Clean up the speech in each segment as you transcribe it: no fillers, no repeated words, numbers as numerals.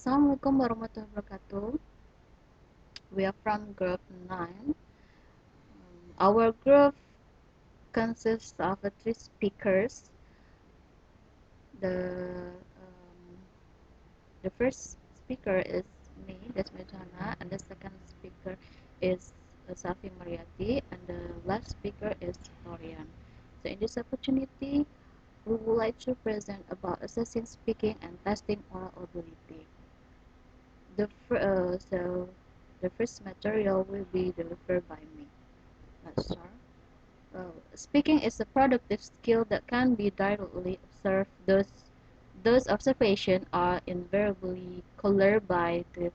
Assalamualaikum warahmatullahi wabarakatuh. We are from group 9. Our group consists of three speakers. The first speaker is me, Desmejana, and the second speaker is Safi Mariati, and the last speaker is Torian. So in this opportunity, we would like to present about assessing speaking and testing oral ability. The first material will be delivered by me. Let's start. Speaking is a productive skill that can be directly observed. Those observations are invariably colored by the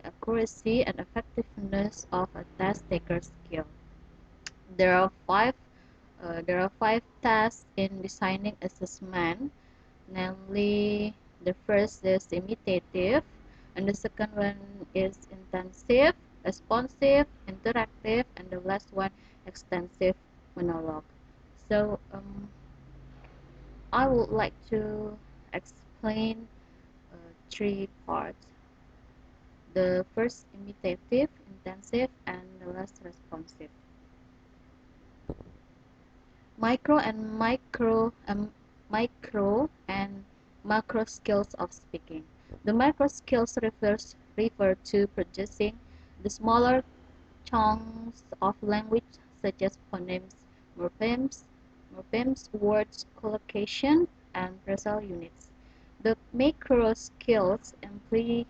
accuracy and effectiveness of a test taker's skill. There are five tasks in designing assessment. Namely, the first is imitative, and the second one is intensive, responsive, interactive, and the last one extensive monologue. So I would like to explain three parts. The first imitative, intensive, and the last responsive. Micro and macro skills of speaking. The micro skills refer to producing the smaller chunks of language such as phonemes, morphemes, words, collocation, and phrasal units. The macro skills imply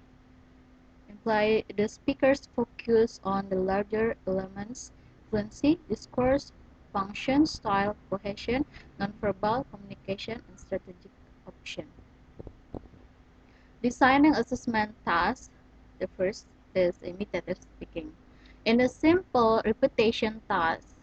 the speaker's focus on the larger elements: fluency, discourse, function, style, cohesion, nonverbal communication, and strategic option. Designing assessment tasks. The first is imitative speaking. In a simple repetition task,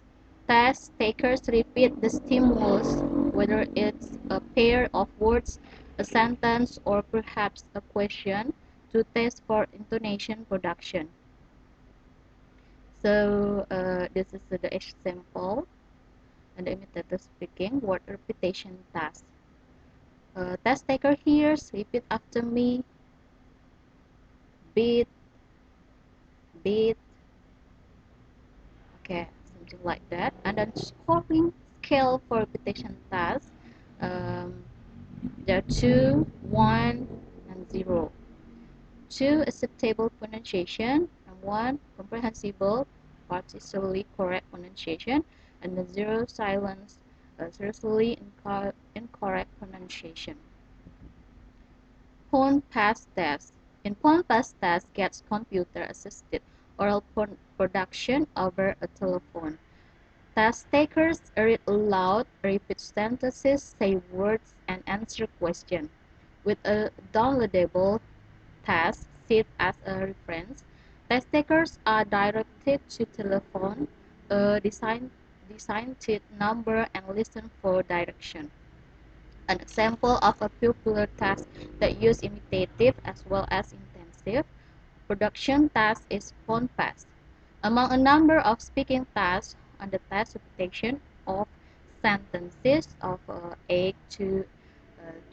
test takers repeat the stimulus, whether it's a pair of words, a sentence, or perhaps a question, to test for intonation production. So this is the example and the imitative speaking word repetition task. Test taker hears, repeat after me, beat, beat, okay, something like that. And then scoring scale for repetition tasks. Um, there are 2, 1, and 0. 2 acceptable pronunciation, and 1 comprehensible, partially correct pronunciation, and the 0 silence, seriously incorrect pronunciation. Phone pass test. In phone pass test gets computer assisted oral production over a telephone. Test takers read aloud, repeat sentences, say words, and answer questions. With a downloadable task sheet as a reference, test takers are directed to telephone a designated number and listen for direction. An example of a popular task that use imitative as well as intensive production task is phone pass. Among a number of speaking tasks on the task repetition of sentences of 8 to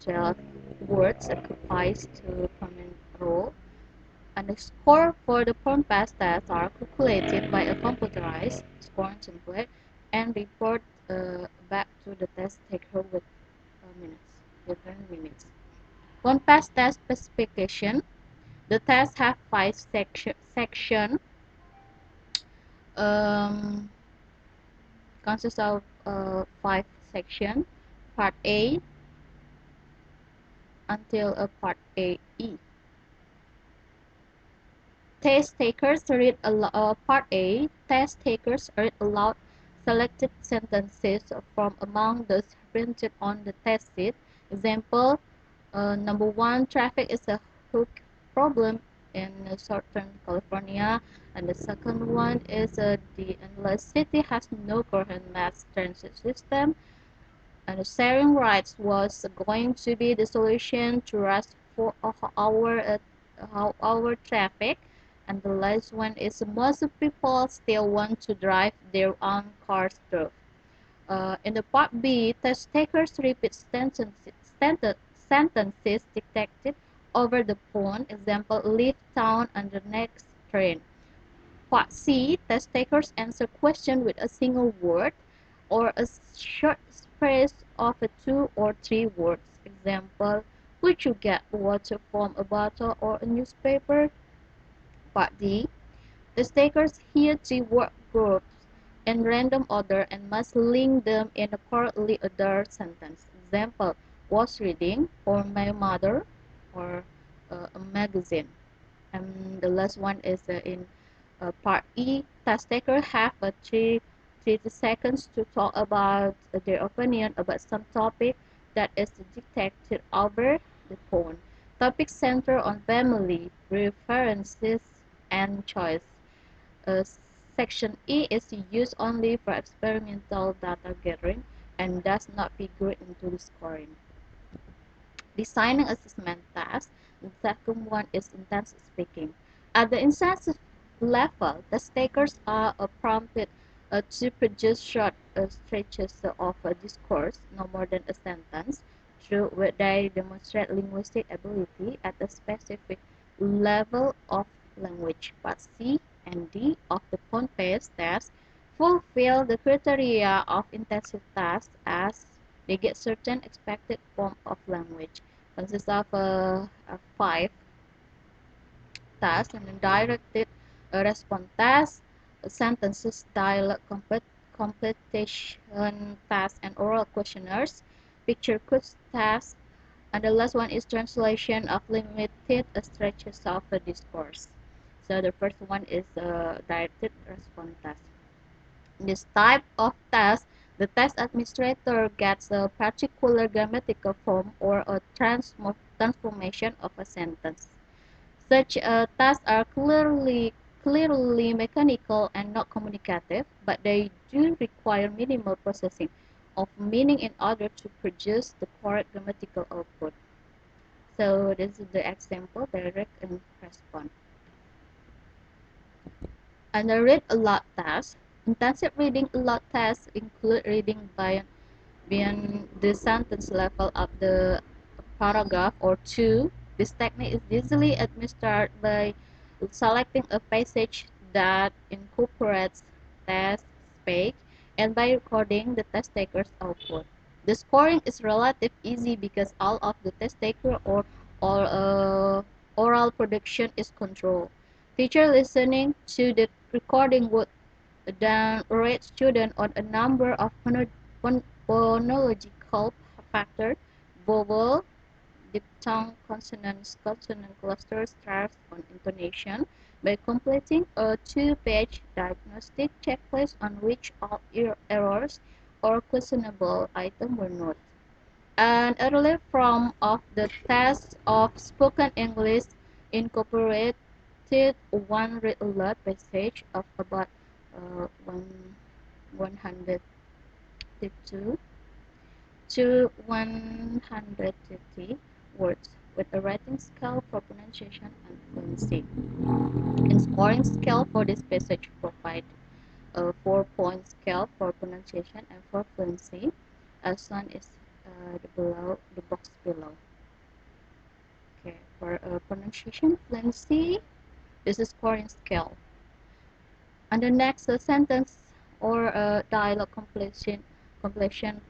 12 words occupies the prominent role, and the score for the phone pass tests are calculated by a computerized scoring template and report back to the test taker within minutes. Phone pass test specification. The test have 5 sections. Um, consists of 5 sections. Part A until Part AE. Test takers read aloud. Part A. Test takers read aloud selected sentences from among those printed on the test sheet. Example: number 1, traffic is a hook problem in Southern California, and the second one is the endless city has no current mass transit system, and the sharing rights was going to be the solution to rush for hour traffic. And the last one is most people still want to drive their own cars through. In the part B, test takers repeat sentences detected over the phone. Example, leave town on the next train. Part C, test takers answer question with a single word or a short phrase of a two or three words. Example, would you get water from a bottle or a newspaper? Part D, the takers hear three word groups in random order and must link them in a correctly ordered sentence. Example, was reading for my mother or a magazine. And the last one is in part E. Task taker have 30 seconds to talk about their opinion about some topic that is detected over the phone. Topics center on family, preferences, and choice. Uh, Section E is used only for experimental data gathering and does not figure into the scoring. Designing assessment tasks. The second one is intensive speaking. At the intensive level, the takers are prompted to produce short stretches of a discourse, no more than a sentence, through which they demonstrate linguistic ability at a specific level of language. Part C and D of the phone-based test fulfill the criteria of intensive tasks as they get certain expected form of language. Consists of 5 tasks and then directed response task, sentences, dialogue completion task, and oral questionnaires, picture quiz task, and the last one is translation of limited stretches of the discourse. So the first one is directed response task. In this type of test, the test administrator gets a particular grammatical form or a transformation of a sentence. Such tasks are clearly mechanical and not communicative, but they do require minimal processing of meaning in order to produce the correct grammatical output. So this is the example, direct and response. And the read aloud task. Intensive reading aloud tasks include reading beyond the sentence level of the paragraph or two. This technique is easily administered by selecting a passage that incorporates test speech and by recording the test taker's output. The scoring is relatively easy because all of the test taker or oral production is controlled. Teacher listening to the recording would then rate student on a number of phonological factors: vowel, diphthong, consonant clusters, stress on intonation, by completing a two-page diagnostic checklist on which all errors or questionable items were noted. An early form of the test of spoken English incorporated one read aloud passage of about 152 to 150 words with a rating scale for pronunciation and fluency. In scoring scale for this passage provide a 4-point scale for pronunciation and for fluency, as shown is the box below. Okay, for pronunciation fluency, this is scoring scale. And the next sentence or dialogue completion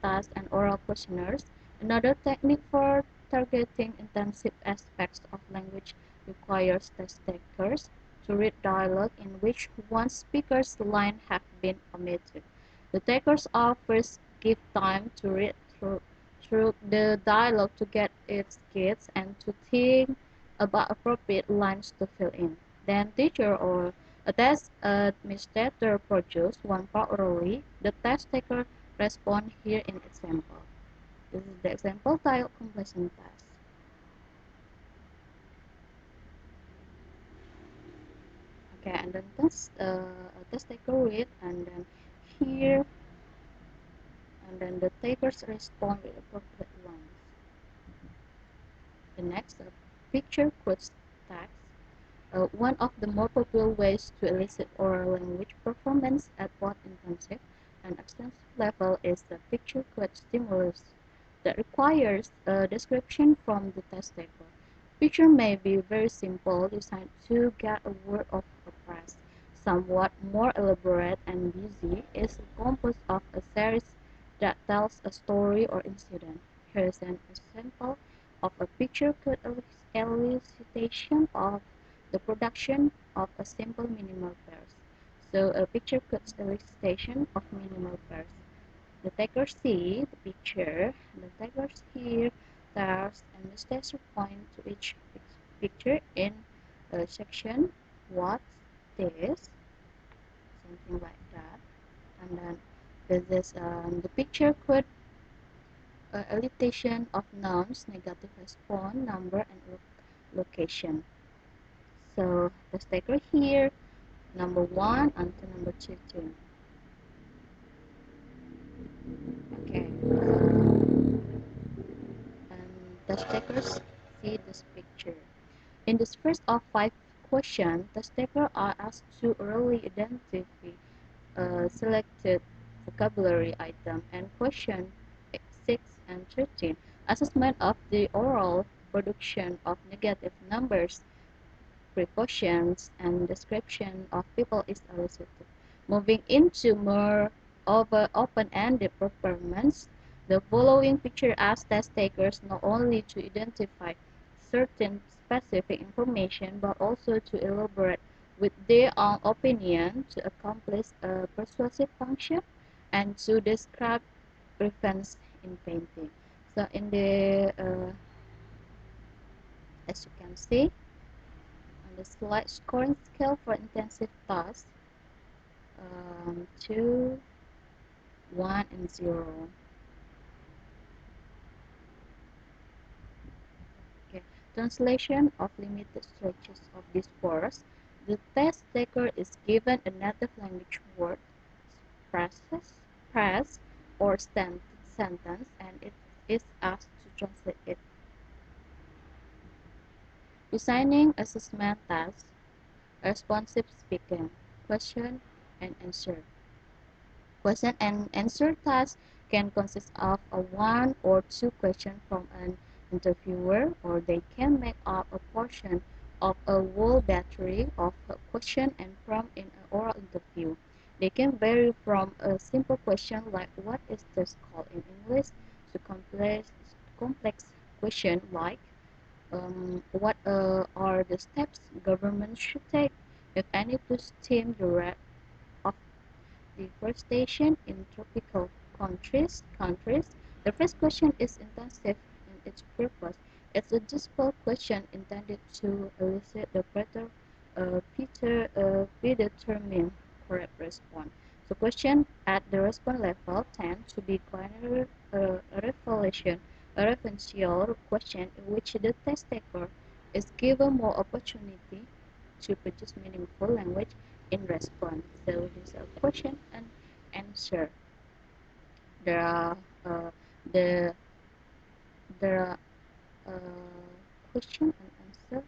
task and oral questionnaires. Another technique for targeting intensive aspects of language requires test takers to read dialogue in which one speaker's line have been omitted. The takers are first give time to read through the dialogue to get its gist and to think about appropriate lines to fill in. Then teacher or a test administrator produce one part orally. The test taker respond here in example. This is the example dialogue completion task. Okay, and then test taker read, and then here, and then the takers respond with appropriate lines. The next picture quotes task. One of the more popular ways to elicit oral language performance at both intensive and extensive level is the picture quote stimulus that requires a description from the test taker. Picture may be very simple, designed to get a word of a press. Somewhat more elaborate and busy is composed of a series that tells a story or incident. Here is an example of a picture code elicitation of the production of a simple minimal pairs. So a picture code elicitation of minimal pairs. The takers see the picture, the takers hear text, and the tester point to each picture in a section. What's this? Something like that. And then this the picture could elicitation of nouns, negative response, number, and location. So the taker here, number 1 until number 2 too. Okay. And the takers see this picture. In this first of 5 questions, the takers are asked to orally identify a selected vocabulary item, and question 6 and 13, assessment of the oral production of negative numbers, precautions, and description of people is elicited. Moving into more of an open-ended performance, the following picture asks test takers not only to identify certain specific information but also to elaborate with their own opinion to accomplish a persuasive function and to describe preference in painting. So in the as you can see on the slide scoring scale for intensive tasks, 2, 1, and 0. Okay. Translation of limited stretches of discourse. The test taker is given a native language word, phrase, or sentence, and it is asked to translate it. Designing assessment tasks, responsive speaking, question and answer. Question and answer tasks can consist of a 1 or 2 questions from an interviewer, or they can make up a portion of a whole battery of question and prompt in an oral interview. They can vary from a simple question like what is this called in English to complex question like what are the steps government should take, if any, to stem the rate of deforestation in tropical countries. The first question is intensive in its purpose. It's a difficult question intended to elicit the predetermined correct response. The question at the response level tend to be quite a referential question in which the test taker is given more opportunity to produce meaningful language in response. So this is a question and answer. There are the there are question and answer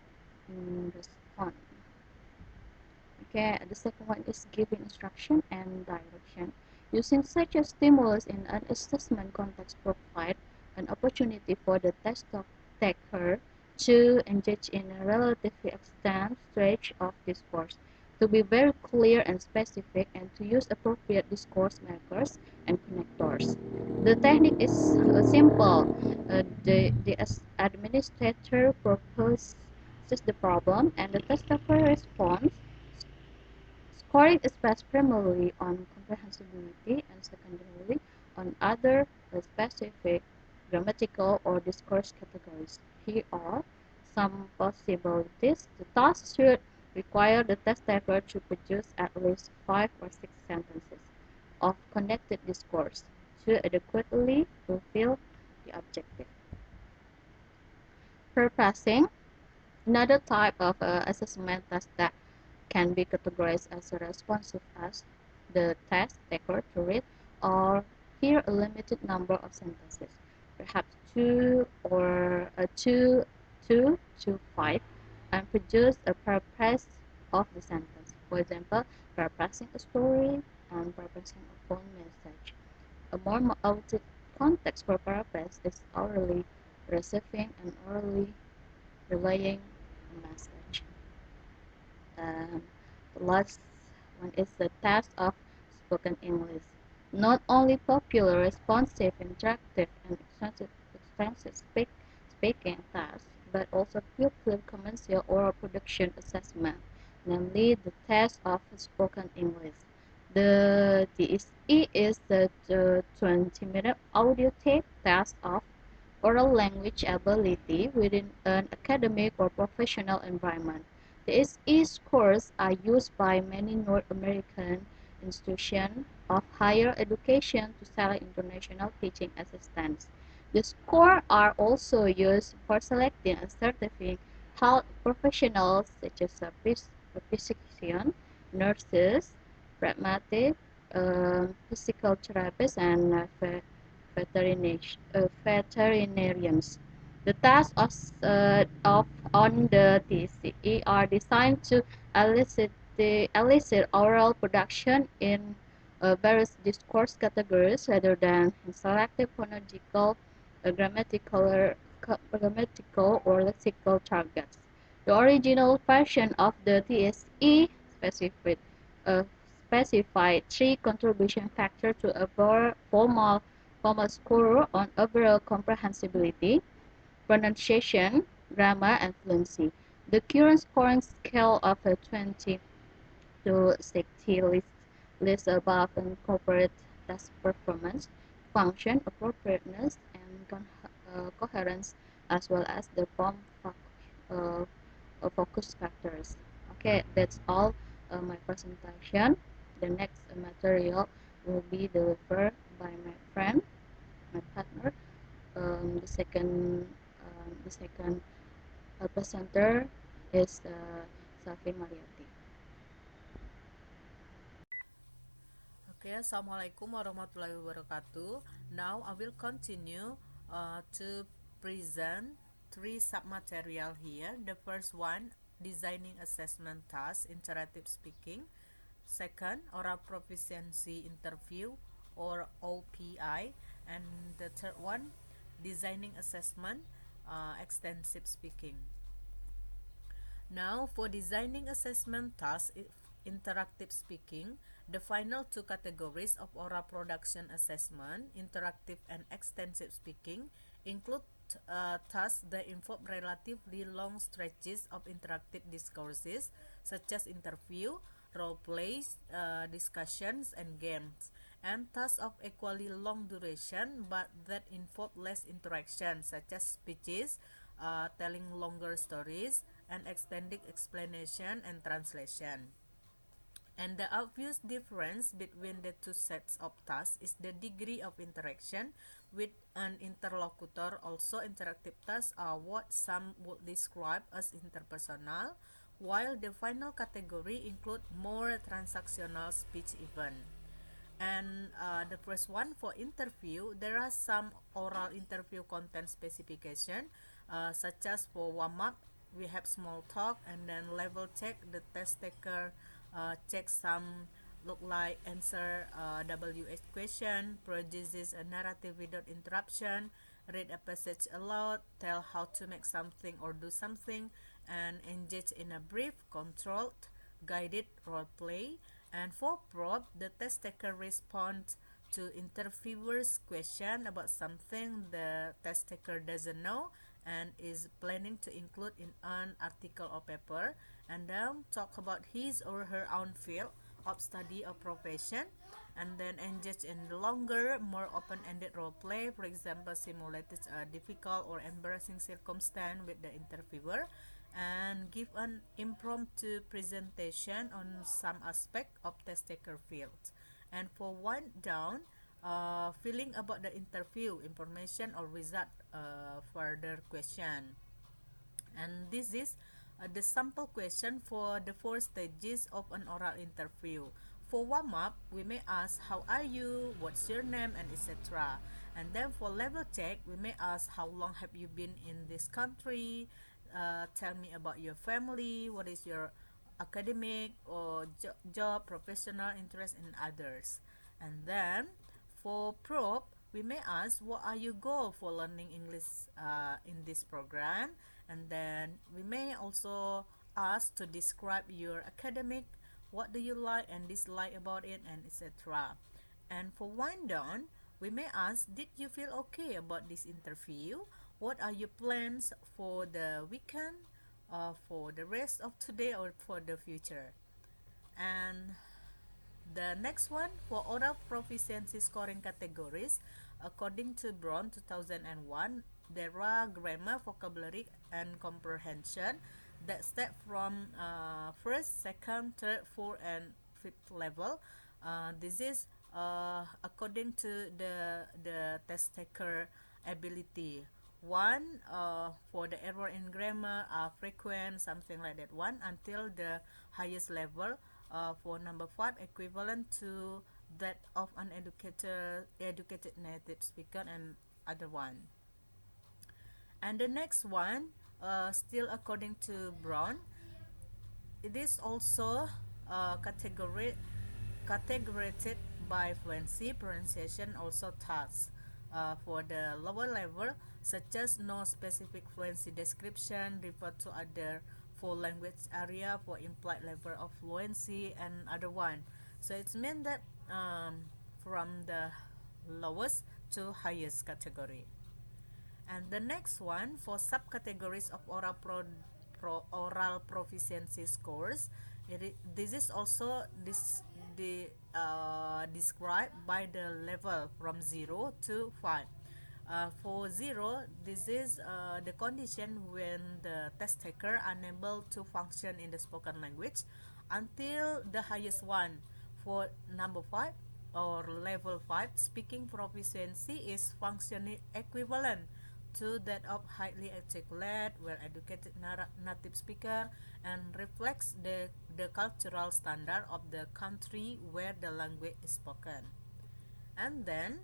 in response. Okay, the second one is giving instruction and direction. Using such a stimulus in an assessment context provide an opportunity for the test taker to engage in a relatively extended stretch of discourse, to be very clear and specific, and to use appropriate discourse markers and connectors. The technique is simple. The administrator proposes the problem, and the test taker responds. Scoring is based primarily on comprehensibility and secondarily on other specific grammatical or discourse categories. Here are some possibilities. The task should require the test taker to produce at least 5 or 6 sentences of connected discourse to adequately fulfill the objective. Purposing, another type of assessment task that can be categorized as a responsive task. The test taker to read or hear a limited number of sentences, perhaps 2 or 2 to 5, and produce a paraphrase of the sentence. For example, paraphrasing a story and paraphrasing a phone message. A more outdated context for paraphrase is orally receiving and orally relaying a message. Um, the last one is the task of spoken English. Not only popular, responsive, interactive, and extensive speaking tasks, but also pupil commercial oral production assessment, namely the test of spoken English. The TSE is the 20-minute audio tape test of oral language ability within an academic or professional environment. The SE scores are used by many North American institutions of higher education to select international teaching assistants. The scores are also used for selecting and certifying health professionals such as physicians, nurses, pragmatic, physical therapists, and veterinarians. The tasks on the TCE are designed to elicit oral production in various discourse categories rather than in selective phonological, grammatical or lexical targets. The original version of the TSE uh, specified three contribution factors to a formal score on overall comprehensibility, pronunciation, grammar, and fluency. The current scoring scale of a 20 to 60 lists above incorporate task performance, function, appropriateness, and coherence, as well as the uh, focus factors. Okay, that's all my presentation. The next material will be delivered by my friend, my partner. The second presenter is Safi Mariati. Okay, Assalamualaikum warahmatullahi wabarakatuh. Now I will continue to present three submaterial here. The first one, designing assessment task, interactive speaking. Second, oral proficiency interview or OPI. And the third one, designing assessment, extensive speaking. Now, for designing assessment tasks, interactive speaking, the final two categories of oral production assessment, interactive and extensive speaking, include tasks that involve relatively long stretches of interactive discourses, such as interview, role plays, discussions, and games, and tasks of equally long duration but that involve less interaction, such as speeches, telling longer stories, and extending explanation and translation. And the obvious difference between the two sets of tasks is the degree of interaction with an interlocutor. Also, interactive tasks are what some would describe as interpersonal, while the final category include more transactional speech event. And the first one, for interview, there are some oral interview content specification, such as for warm up, we have small talk, and then level check. The test taker check some look like answer WH question, produces a narrative without interruption, read a passage aloud, tell how to make something or do something, and engage in a brief, controlled, guided role play. And for prop, the test taker responds to interviewer's question about something the test taker doesn't know and is planning to include in an article or paper, and then talk about his or her own field of study or profession, and then engage in longer, more open-ended role play. For example, simulated a difficult or embarrassing circumstance with the interviewer, and give an impromptu presentation on some aspect of test taker field. And for one down, feeling about the interview, information or result, further question. And this is the sample question for the four stages of an oral interview. For warm up, we may ask, how are you, what's your name, and etc. And then for level check, we may ask, how long have you been in this country, tell me about your family, what is your academic or job, professional interest, and others. And then for probe, we may ask, what are your goals for learning English in this program? And then we may also ask to describe your academic, what do you like and dislike about it, and etc. And for wind down, we may ask, did you feel okay about this interview? What are your plans for the weekend, for the rest of today, or for the future? And the next one, for oral proficiency scoring categories, according to Brown 2001, there are grammar, vocabulary, and comprehension that step from first, second, third, fourth, and fifth level. This is according to the test taker ability. One, for the error in grammar are frequent, something like that. One until the highest level, for number five, equivalent to that of an educated native speaker, and other one. And the next one, still according to Brown, it is also categorized by fluency, pronunciation, also tasks. For the lower level, such as no specific fluency description, refer to other full language area for implied level of fluency, and other one. So it's meant that from the lowest to highest category. And the next one, for subcategories of oral proficiency scores, this is also described by the level from 0 to 5. For 0, this is the condition when the test taker unable to function in the spoken language, until the highest one. For number 5 or level 5, speaking proficiency is functioning equivalent to that of highly articulate, well-educated native speaker, and reflects the cultural standard of the country where the language is spoken. And then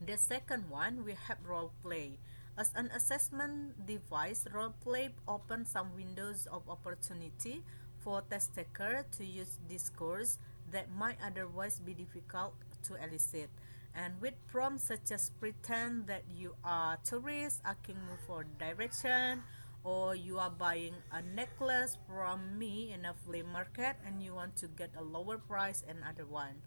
the second one, we have role play. As an assessment device, role play opens some windows of opportunity for test taker to use discourse that might otherwise be difficult to elicit. And with prompts such as pretend that you are tourist asking me for direction, or you are buying a necklace from me in a flea market and you want to get a lower price, and other one.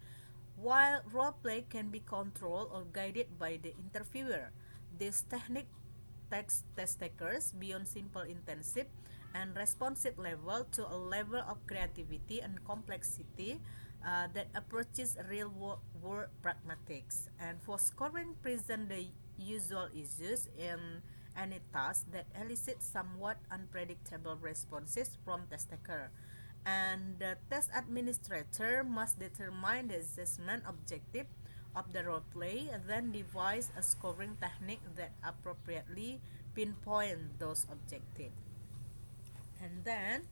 While roleplay can be controlled or guided by the interviewer, this technique takes test takers beyond simple intensive and responsive level to a level of creativity and complexity that approaches real world pragmatics. And for scoring, present the usual issues in any task that elicit somewhat unpredictable responses from test taker, and the test administrator must determine the assessment objective of the role play and then devise a scoring technique that appropriately pinpoint those objectives. And then,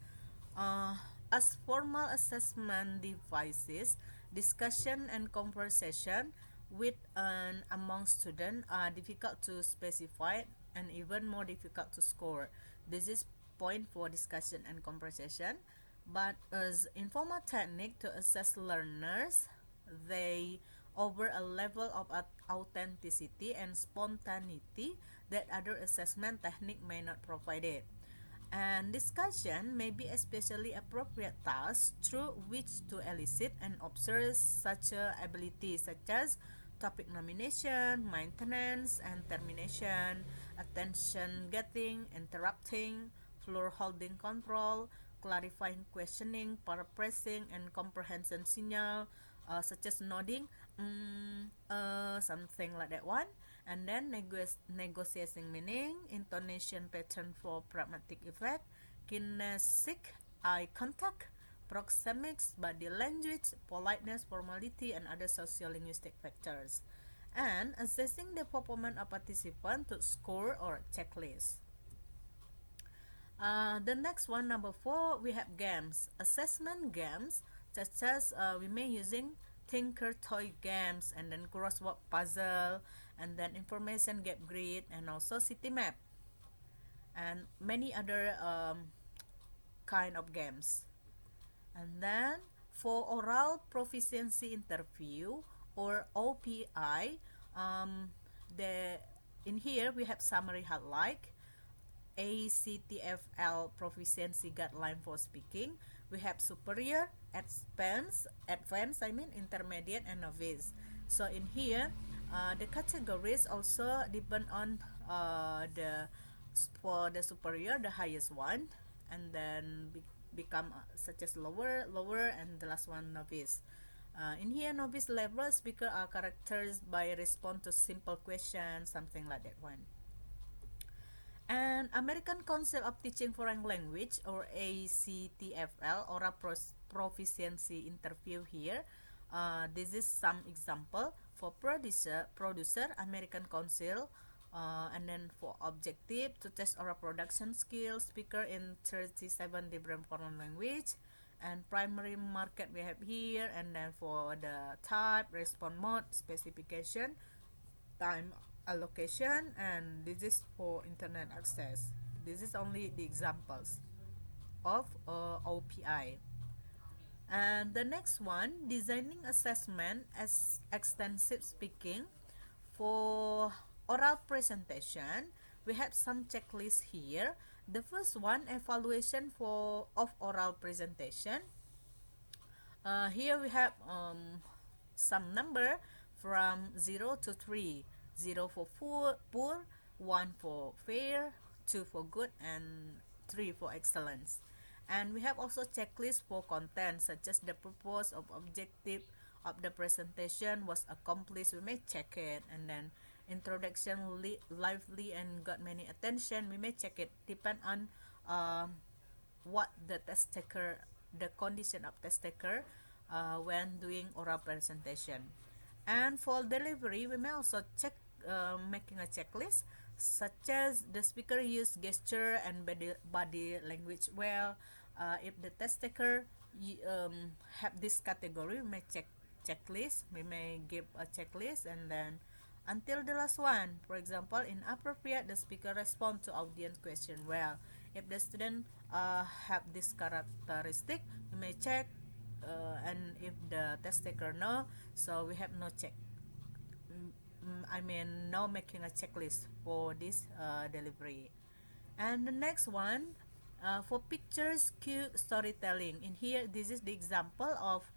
uh, as formal assessment devices, discussion and conversation with and among students are difficult to specify and even more difficult to score. This is point for discussion and conversation. But as informal technique to assess learners, they offer a level of authenticity and spontaneity that other assessment technique may not provide it. And discussion may be especially appropriate tasks through which to elicit and observe such abilities such as topic nomination, maintenance and termination, attention getting, interrupting, floor holding control, clarifying questioning, paraphrasing, and comprehension signal, such as nodding, something like that one. And then negotiating meaning, intonation pattern for pragmatic effect, kinetic eye contact, proxemics, body language, politeness, formality, and other sociolinguistic factors. And assessing the performance of participant to score or checklist. The next one, number 4, we have games. Assessment games, such as we may using Tinker Toy games, and then crossword puzzle, and then information gap grid, and also city map, and many other kind of games. And then for oral proficiency interview or OPI, the in here we have summary highlight. ACTFL proficiency guideline for speaking. We have superior, advanced, intermediate, and novice. So in here, the categories also depend on the for the superior, the highest one, and then become such as lower, and the last one novice. In here, novice level speaker are characterized by respond to simple questions, something like that one. And American Council of Teaching Foreign Language, or ACTFL, or a proficiency interview here. This is some example for producer American Council, and then for objective to test oral production skills speaker in 37 different foreign language. And primary market we have here, and then for the type, response mode, specification, time allocation, and this is for internet access. This is only the examples of OPI. And the next one, designing assessment as extensive speaking. For oral presentation, we have some checklists here. The first one, evaluation of oral presentation. Here we have some number from 0 to 3. 0 for poor, 1 for fair, 2 for good, and 3 for excellence. And we have also checklists for content, such as the purpose of objective of the presentation was accomplished. We may check it. And then introduction lively and got many attention. We may check it. Depend on what the test taker, the condition of test taker when doing oral presentation. And for delivery, we may also check making a checklist, such as the speaker use gesture and body language well. If the test taker have this category, we may check checklist. We may give a checklist, and then until the last one. For example, inappropriate, the speaker respond to audience question well. If the student have this characteristic, we may check, and if the test taker no, so we have no check. No making a checklist for this delivery. And the next one, for pictures cue storytelling. In here, this is the example of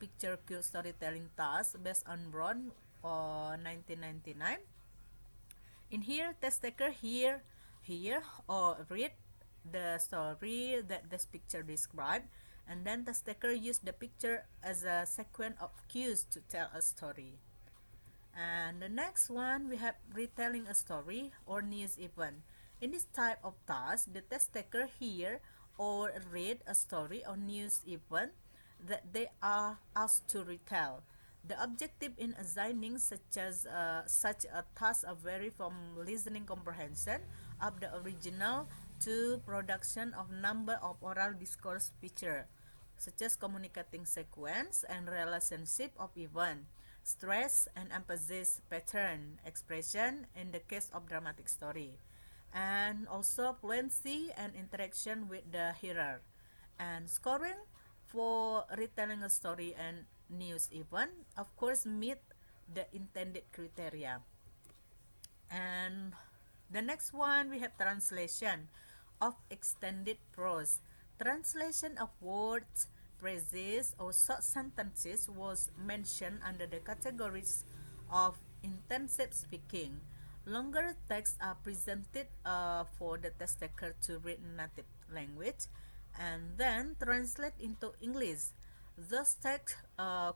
picture cue storytelling task based on Brown 1999. In here, test taker here or read the story that this picture described, and then test taker use the picture as a sequence of cues to tell a story. And the next one, we have retelling a story or news event. In this type of task, the test taker hear or read a story or news event that they are asked to retell. The objective in assigning such a task vary from listening comprehension of the original to production of number of oral discourse feature, such as communicating sequence and relationship of event, stress and emphasis pattern, expression in the case of dramatic story, and also fluency and interaction with the hearer. And scoring for retelling a story and news event, of course, meet the intended criteria. And the next one, we have translation of extended prose. Translation of words, phrases, or short sentences was mentioned under the categories of intensive speaking. Longer texts are presented for the test taker to read native language and then translate into English. Those texts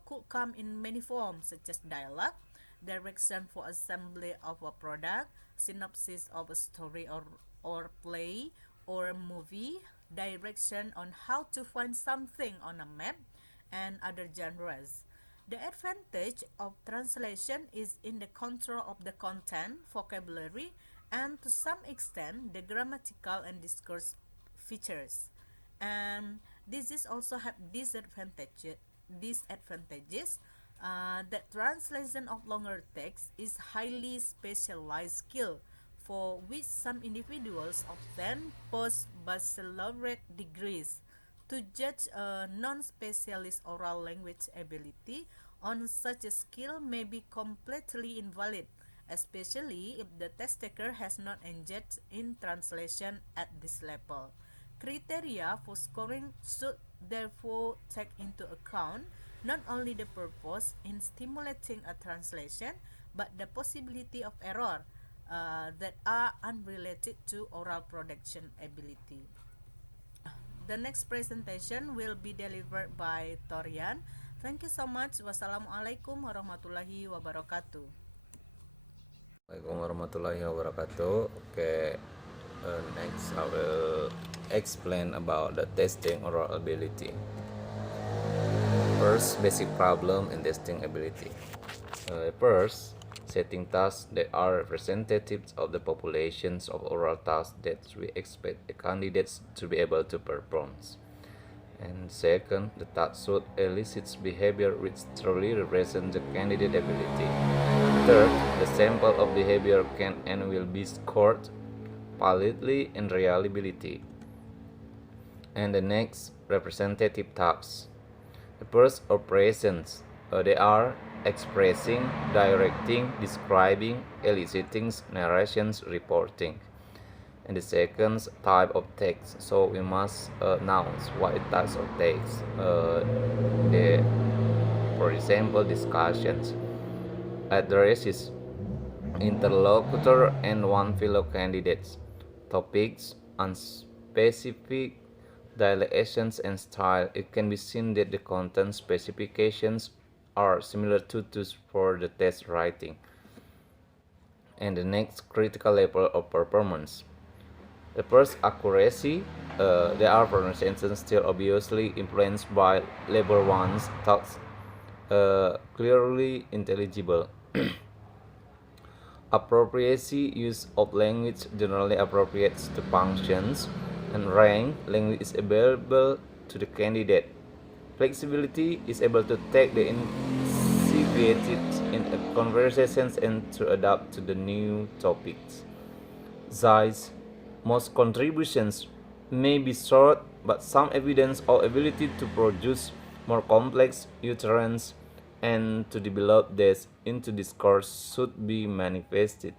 could come in many forms, such as dialogue, direction for assembly of a product, synopsis of a story or play or a movie, direction on how to find something on a map, and other genres. The advantage of translation is in the control of the content, vocabulary, and to some extent the grammatical and discourse features. And this is also have disadvantages that translation of longer text is highly specialized skill for which some individuals obtain post-baccalaureate degrees. To judge a non-specialist oral language ability on such a skill may be completely invalid, especially if the test taker has not engaged in translation at this level. Criteria for scoring should therefore take into account not only the purpose in stimulating a translation, but the possibility of error that are unrelated to oral production ability. The next presentation will be delivered by Torian. Thank you so much. Wassalamualaikum warahmatullahi wabarakatuh. Assalamualaikum warahmatullahi wabarakatuh. Okay, next I will explain about the testing oral ability. First, basic problem in testing ability. First, setting tasks that are representatives of the populations of oral tasks that we expect the candidates to be able to perform. And second, the task should elicit behavior which truly represents the candidate ability. Third, the sample of behavior can and will be scored validly and reliability. And the next, representative tasks. The first operations, they are expressing, directing, describing, eliciting, narrations, reporting. And the second type of text, so we must announce what types of text. For example, discussions, addresses, interlocutor and one fellow candidates, topics, unspecific, dilations and style. It can be seen that the content specifications are similar to those for the test writing. And the next, critical level of performance. The first, accuracy. There are pronunciations still obviously influenced by level 1's text, clearly intelligible. Appropriacy, use of language generally appropriate to functions. And rank, language is available to the candidate. Flexibility, is able to take the insinuated in conversations and to adapt to the new topics. Size, most contributions may be short, but some evidence or ability to produce more complex utterance and to develop this into discourse should be manifested.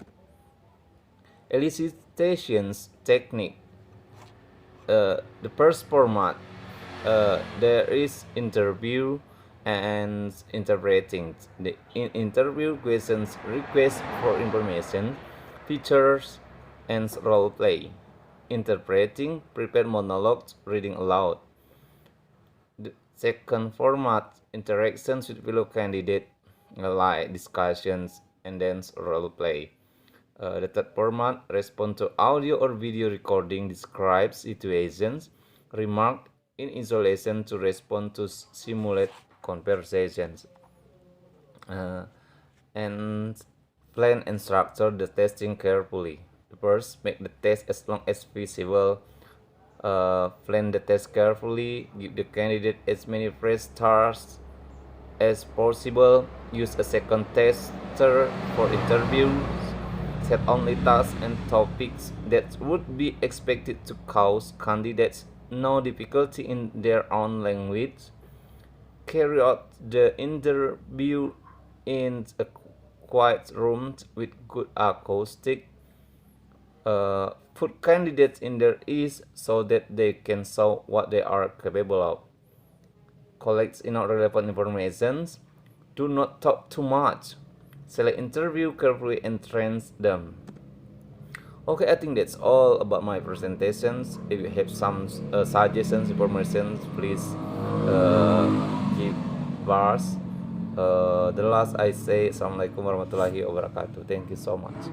Elicitations technique. The first format, there is interview and interpreting. The interview questions, requests for information, features, and role play. Interpreting, prepared monologues, reading aloud. The second format, interactions with fellow candidate, like discussions and then role play. The third format, respond to audio or video recording, describes situations, remark in isolation to respond to simulate conversations. And plan and structure the testing carefully. First, make the test as long as feasible. Plan the test carefully. Give the candidate as many fresh starts as possible. Use a second tester for interviews. Set only tasks and topics that would be expected to cause candidates no difficulty in their own language. Carry out the interview in a quiet room with good acoustic. Put candidates in their ease so that they can show what they are capable of. Collect enough relevant information. Do not talk too much. Select interview carefully and train them. Okay, I think that's all about my presentations. If you have some suggestions, information, please give bars. The last I say, Assalamualaikum warahmatullahi wabarakatuh. Thank you so much.